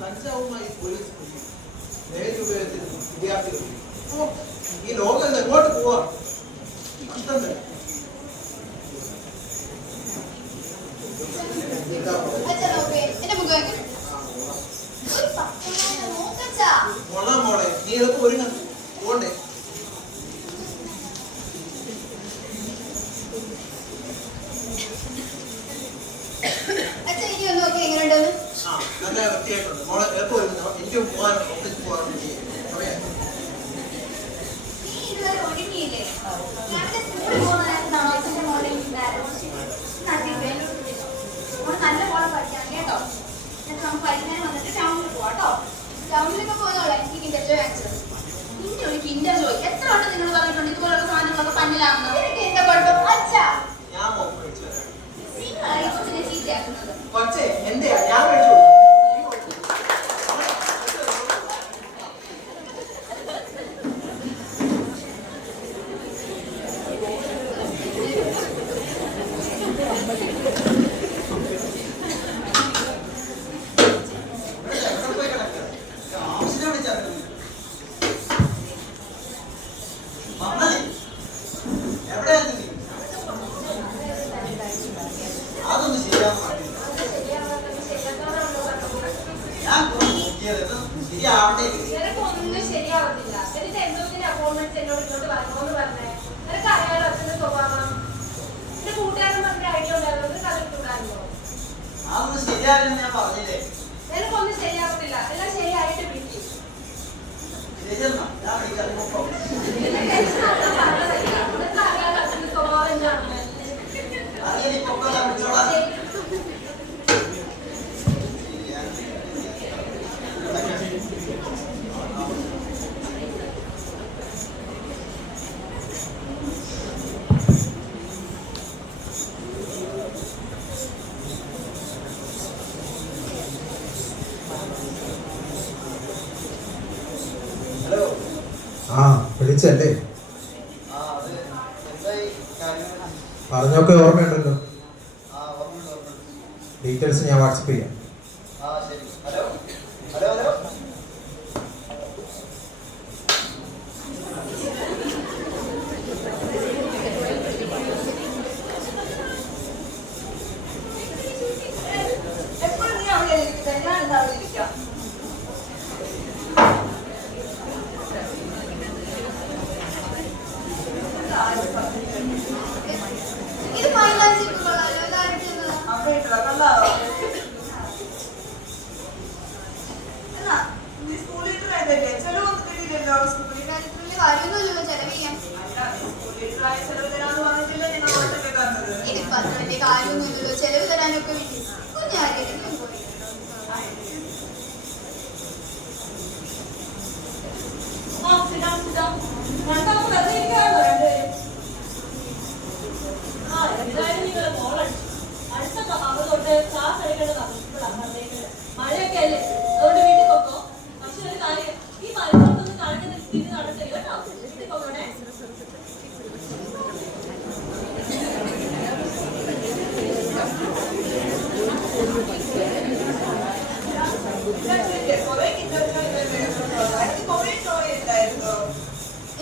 കഞ്ചാവുമായി പോലീസ് നേരിട്ട് ഉപയോഗത്തിൽ വിദ്യാർത്ഥികൾ ഈ ലോകം എങ്ങോട്ട് പോവാ? മോളെ നീ എളുപ്പം ഒരുങ്ങ പോണ്ടേ? നല്ല വൃത്തിയായിട്ടുണ്ട് മോളെ. എളുപ്പം ഒരുങ്ങുന്നു. എനിക്കും പോകാൻ ഓഫീസിൽ പോകാറുണ്ട്. നല്ല പോലെ പഠിക്കണം കേട്ടോ. നമുക്ക് വൈകുന്നേരം വന്നിട്ട് ടൗണിൽ പോവാട്ടോ. ടൗണിലൊക്കെ പോകുന്നുള്ള എനിക്ക് കിൻഡർ ജോയ് വാങ്ങിച്ചത്. നിന്റെ ഒരു കിൻഡർ ജോയ് എത്ര വട്ടം നിങ്ങൾ പറഞ്ഞിട്ടുണ്ട് ഇതുപോലുള്ള സാധനങ്ങളൊക്കെ പന്നിലാണെന്ന്? എന്റെ കുഴപ്പം അച്ഛാ, നിങ്ങളായി കൊച്ചിനെ ചീത്തയാക്കുന്നത്. ഒന്നും ശരിയാവത്തില്ല. എന്നിട്ട് എന്തൊക്കെ അപ്പോയിന്റ്മെന്റ്സ് എന്നോട് ഇങ്ങോട്ട് വരണമെന്ന് പറഞ്ഞേ. നിനക്ക് അറിയാലോ അച്ഛന്റെ സ്വഭാവം. എന്റെ കൂട്ടുകാരൻ പറഞ്ഞ ഐഡിയ ഉണ്ടായിരുന്നു. കഥ കിട്ടുണ്ടായിരുന്നോ? നിനക്കൊന്നും ശരിയാവത്തില്ല. എല്ലാം ശരിയായിട്ട് വിളിക്കും. നിനക്ക് അറിയാലോ അച്ഛന്റെ സ്വഭാവം എന്താണെന്ന്. വിളിച്ചല്ലേ? പറഞ്ഞൊക്കെ ഓർമ്മയുണ്ടല്ലോ. ഡീറ്റെയിൽസ് ഞാൻ വാട്സപ്പ് ചെയ്യാം. ചെലവ് തരാനൊക്കെ മഴയൊക്കെ അല്ലേ, അതുകൊണ്ട് വീട്ടിൽ പോക്കോ. പക്ഷെ ഒരു കാര്യം, ഈ മലപ്പുറത്തൊന്നും കാണിക്കുന്ന സ്ഥിതി നടത്തില്ല കേട്ടോ. വീട്ടിൽ പോകണേ.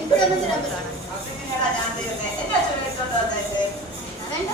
എപ്പോഴൊന്നും തരാൻ പറ്റും? വേണ്ട.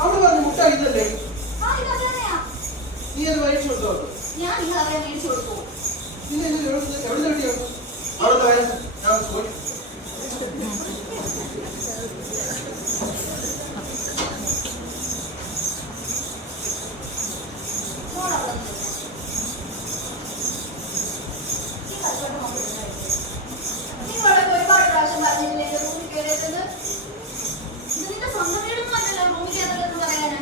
അവിടെ പറഞ്ഞു മുട്ട ഇതല്ലേ? നീ അത് മേടിച്ചു കൊടുത്തോ? ഞാൻ നിങ്ങൾ അവരെ മേടിച്ചു കൊടുത്തു. പിന്നെ എവിടെ കിട്ടിയോ? അവിടെ ഞാൻ പോയി. ഒരുപാട് പ്രാവശ്യം പറഞ്ഞിട്ടില്ലേ എന്റെ റൂമിൽ കയറിയത്? ഇത് നിന്റെ സ്വന്തം വീടൊന്നും അല്ലല്ലോ റൂമിൽ കയറലെന്ന് പറയാന്.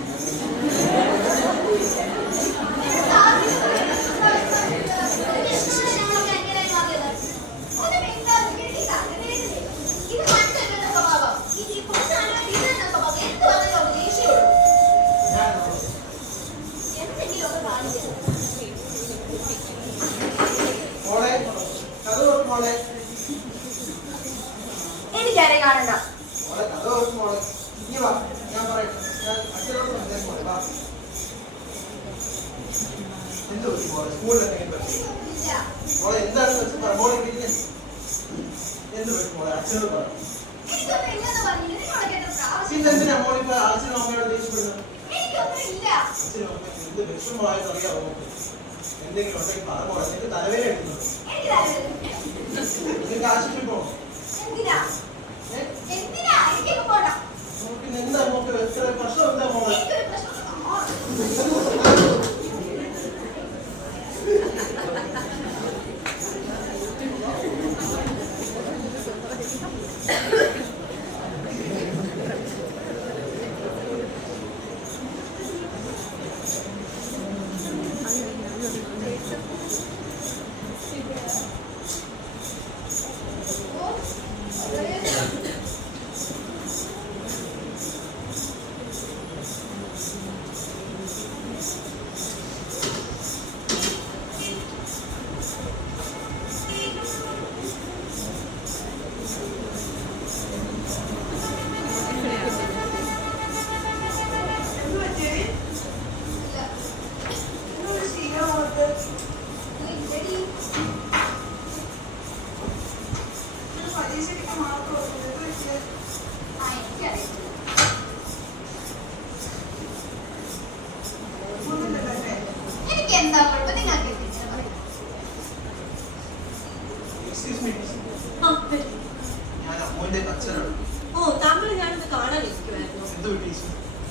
എനിക്കാരെ കാണണ്ട. എന്താണെന്ന് വെച്ചാൽ മോളെ എന്ത് പറ്റും മോളെ? അച്ഛനോട് പറ. എന്തിനാ മോളിപ്പോ അച്ഛനും അമ്മയോട് ദേഷ്യപ്പെടുന്നത്? അച്ഛനും അമ്മ എന്ത് വിഷമമായെന്ന് അറിയാമോ? എന്തെങ്കിലും ഉണ്ടെങ്കിൽ പറ മോളെ. നിനക്ക് തലവേദന എടുക്കുന്നുണ്ടോ? നിനക്ക് ആശുപത്രി പോകണം. എന്താ മോക്ക് എത്ര പ്രശ്നം എന്താ മോളെ?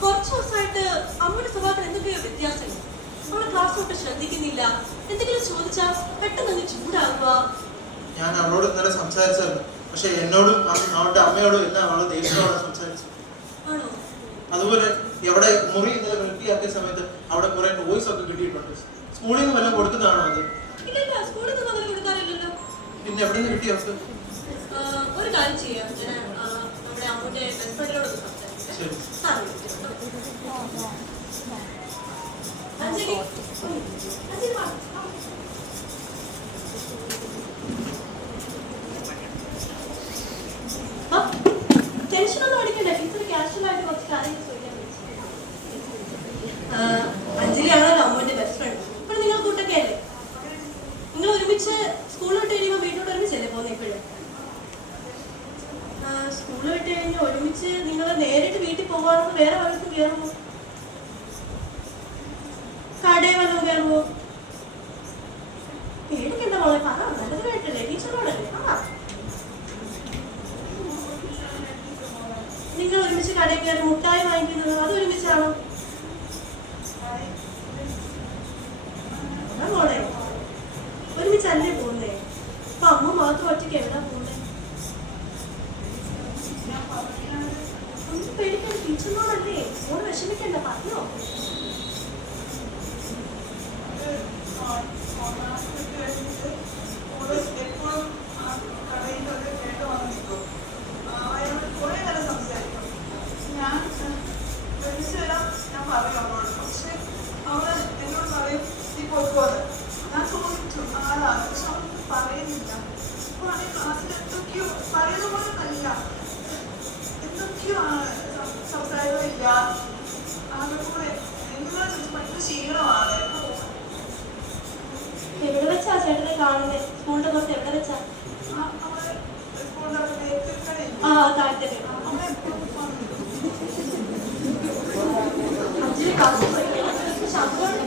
കുറച്ചു ദിവസമായിട്ട് അമ്മയുടെ സ്വഭാവത്തിൽ എന്തൊക്കെയോ വ്യത്യാസമുണ്ട്. അവളെ ക്ലാസ് തൊട്ട് ശ്രദ്ധിക്കുന്നില്ല. എന്തെങ്കിലും ചോദിച്ചാൽ പെട്ടെന്ന് ചൂടാകുക. ഞാൻ അവളോട് ഇന്നലെ സംസാരിച്ചായിരുന്നു. പക്ഷെ എന്നോടും അവളുടെ അമ്മയോടും എല്ലാം അവളെ ദേഷ്യത്തോടെ സംസാരിച്ചു. അതുപോലെ എവിടെ മുറി ഇന്നലെ വൃത്തിയാക്കിയ സമയത്ത് അവിടെ കുറെ ടോയ്സ് ഒക്കെ കിട്ടിയിട്ടുണ്ട്. സ്കൂളിൽ നിന്ന് വല്ലതും കൊടുക്കുന്നതാണോ അത്? പിന്നെ എവിടെ നിന്ന് കിട്ടിയ അവർക്ക്? ഒരു കാര്യം ചെയ്യാം, നമ്മുടെ അമ്മയുടെ ബെസ്റ്റ് ഫ്രണ്ടിനോട് ടെൻഷനൊന്നും അടിക്കണ്ട. ടീച്ചർ കാഷ്വൽ ആയിട്ട് കുറച്ച് കാര്യങ്ങൾ ചോദിക്കാൻ പറ്റും. അഞ്ജലിയാണല്ലോ അമ്മയുടെ ബെസ്റ്റ് ഫ്രണ്ട്. ഇപ്പോൾ നിങ്ങൾ കൂട്ടൊക്കെ അല്ലേ? നിങ്ങൾ ഒരുമിച്ച് സ്കൂൾ വിട്ട് കഴിയുമ്പോൾ വീട്ടിലോട്ട് ഒരുമിച്ചല്ലേ പോകുന്നത്? ഇപ്പോഴും സ്കൂൾ വിട്ട് കഴിഞ്ഞ് ഒരുമിച്ച് നിങ്ങൾ നേരിട്ട് വീട്ടിൽ പോകുകയാണെന്ന് വേറെ വല്ലതും കയറുമോ? കടയിൽ വല്ലതും കയറുമോ? പേടിക്കണ്ട മോളെ, പറ. നല്ലതിനായിട്ടല്ലേ, ടീച്ചറിനോടല്ലേ? ഒരുമിച്ച് കടയിൽ കയറി മുട്ടായി വാങ്ങിക്കുന്നത് അത് ഒരുമിച്ചാണോ? മോളെ ഒരുമിച്ചല്ലേ പോകുന്നേ? അപ്പൊ അമ്മ മാത്രം ഒറ്റയ്ക്ക് എവിടാ പോകുന്നേ? ഒന്നും പേടിക്കാൻ ടീച്ചറിനോടല്ലേ, മോള് വിഷമിക്കണ്ട, പറഞ്ഞോ. എവിടെ വെച്ചാ ചേട്ടനെ കാണുന്നേ? സ്കൂളിന്റെ പുറത്ത് എവിടെ വെച്ചാ? ആ താഴത്തെ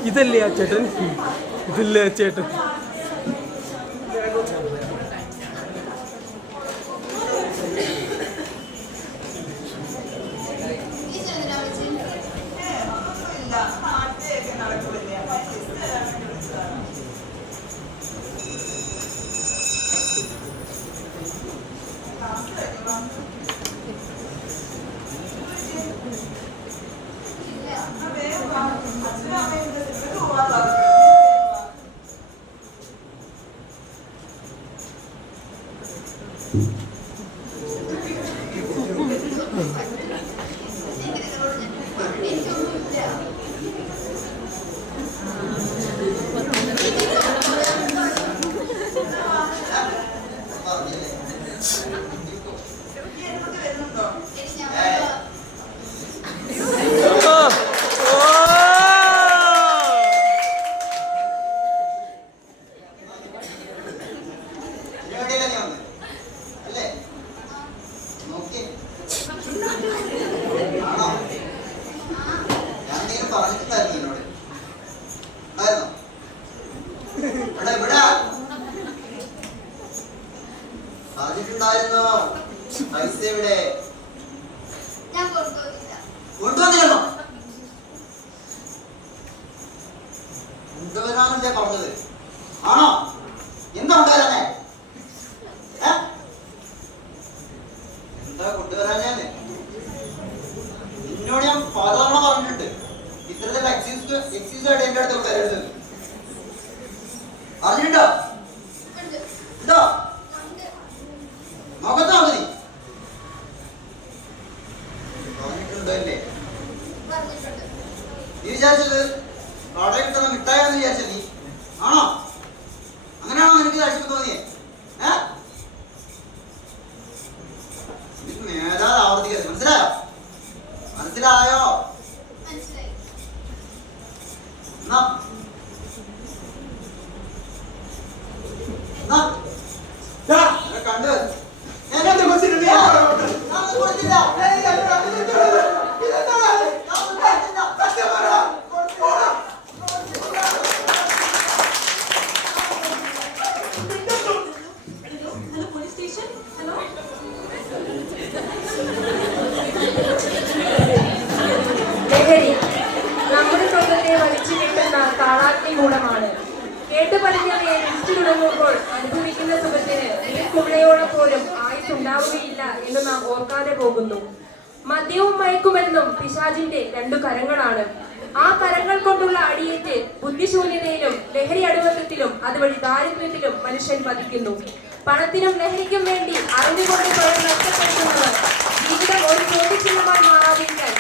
ഇതല്ലേ ആ ചേട്ടൻ? ഇതില്ലേ ചേട്ടൻ? പൈസ എവിടെ? ഞാൻ കൊണ്ടുപോയില്ല. കൊണ്ടുവന്നിരുന്നോ? കൊണ്ടുവരാനല്ലേ പറഞ്ഞത്? ആണോ? എന്താ കൊണ്ടുവരാനേ? എന്താ കൊണ്ടുവരാനേ? നിന്നോട് ഞാൻ പലതവണ പറഞ്ഞിട്ടുണ്ട്, ഇത്തരത്തിലുള്ള എക്സ്ക്യൂസ് ആയിട്ട് എന്റെ അടുത്ത് വരരുത്. അറിഞ്ഞിട്ടുണ്ടോ? ഉണ്ടോ? മുഖത്താ മതി. പറഞ്ഞിട്ടുണ്ടല്ലേ? നീ വിചാരിച്ചത് കടയിൽ കിട്ടുന്ന മിഠായിന്ന് വിചാരിച്ചത് നീ ആണോ? അങ്ങനെയാണോ എനിക്ക് ദേഷ്യം തോന്നിയേ? മേലാതെ ആവർത്തിക്കരുത്, മനസ്സിലായോ? മനസ്സിലായോ? എന്നാ കണ്ടു നമ്മുടെ സ്വന്തത്തെ വലിച്ചു കിട്ടുന്ന താളാഗ്നികൂടമാണ്. കേട്ടുപറഞ്ഞവയെ ലിസ്റ്റ് തുടങ്ങുമ്പോൾ അനുഭവിക്കുന്ന സുഖത്തിന് കുമിളയോടെ പോലും ആയുസുണ്ടാവുകയില്ല എന്ന് നാം ഓർക്കാതെ പോകുന്നു. മദ്യവും മയക്കുമെന്നും പിശാചിന്റെ രണ്ടു കരങ്ങളാണ്. ആ കരങ്ങൾ കൊണ്ടുള്ള അടിയേറ്റ് ബുദ്ധിശൂന്യതയിലും ലഹരി അടിമത്തത്തിലും അതുവഴി ദാരിദ്ര്യത്തിലും മനുഷ്യൻ പതിക്കുന്നു. പണത്തിനും ലഹരിക്കും വേണ്ടി അറിഞ്ഞുകൊണ്ട് സ്വയം നഷ്ടപ്പെടുത്തുന്നവർ ജീവിതം ഒരു ചോദ്യചിഹ്നമായി മാറാതിരിക്കാൻ